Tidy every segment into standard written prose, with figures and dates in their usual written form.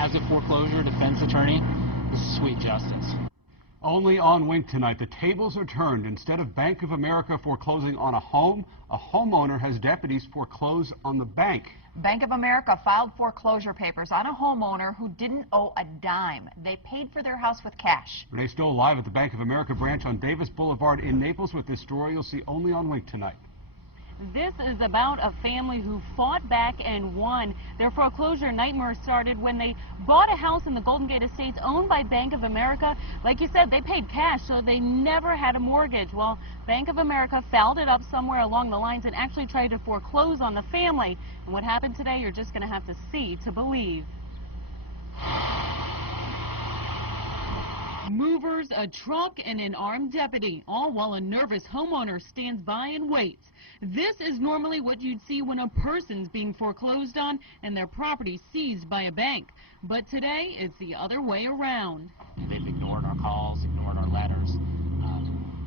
As a foreclosure defense attorney, this is sweet justice. Only on Wink tonight, the tables are turned. Instead of Bank of America foreclosing on a home, a homeowner has deputies foreclose on the bank. Bank of America filed foreclosure papers on a homeowner who didn't owe a dime. They paid for their house with cash. Renee Stoll live at the Bank of America branch on Davis Boulevard in Naples with this story you'll see only on Wink tonight. This is about a family who fought back and won. Their foreclosure nightmare started when they bought a house in the Golden Gate Estates owned by Bank of America. Like you said, they paid cash, so they never had a mortgage. Well, Bank of America fouled it up somewhere along the lines and actually tried to foreclose on the family. And what happened today, you're just going to have to see to believe. Movers, a truck, and an armed deputy, all while a nervous homeowner stands by and waits. This is normally what you'd see when a person's being foreclosed on and their property seized by a bank. But today, it's the other way around. They've ignored our calls, ignored our letters.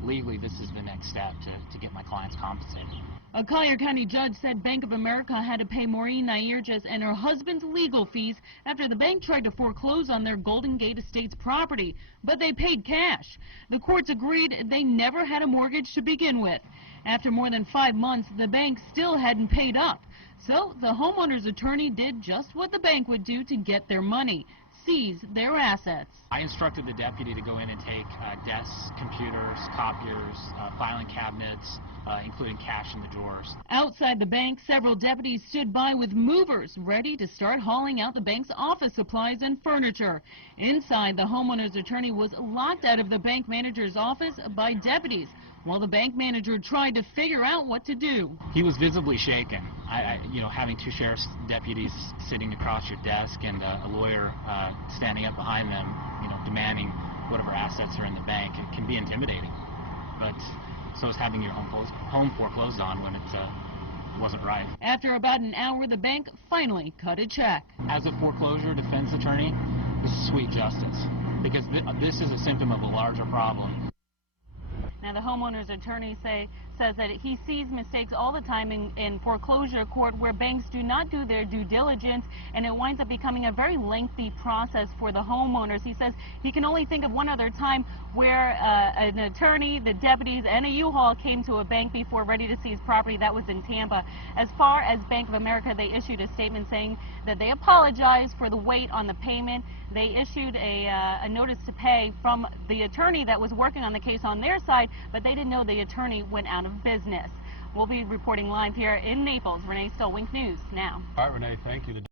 Legally, this is the next step to get my clients compensated. A Collier County judge said Bank of America had to pay Maureen Nairges and her husband's legal fees after the bank tried to foreclose on their Golden Gate Estates property, but they paid cash. The courts agreed they never had a mortgage to begin with. After more than 5 months, the bank still hadn't paid up. So the homeowner's attorney did just what the bank would do to get their money: seize their assets. I instructed the deputy to go in and take desks, computers, copiers, filing cabinets, including cash in the drawers. Outside the bank, several deputies stood by with movers ready to start hauling out the bank's office supplies and furniture. Inside, the homeowner's attorney was locked out of the bank manager's office by deputies, while the bank manager tried to figure out what to do. He was visibly shaken. Having two sheriff's deputies sitting across your desk and a lawyer standing up behind them, demanding whatever assets are in the bank, it can be intimidating. But so is having your home foreclosed on when it wasn't right. After about an hour, the bank finally cut a check. As a foreclosure defense attorney, this is sweet justice, because this is a symptom of a larger problem. Now, the homeowner's attorney says that he sees mistakes all the time in foreclosure court where banks do not do their due diligence, and it winds up becoming a very lengthy process for the homeowners. He says he can only think of one other time where an attorney, the deputies, and a U-Haul came to a bank before ready to seize property. That was in Tampa. As far as Bank of America, they issued a statement saying that they apologized for the wait on the payment. They issued a notice to pay from the attorney that was working on the case on their side, but they didn't know the attorney went out of business. We'll be reporting live here in Naples. Renee Stoll, Wink News now. All right, Renee, thank you.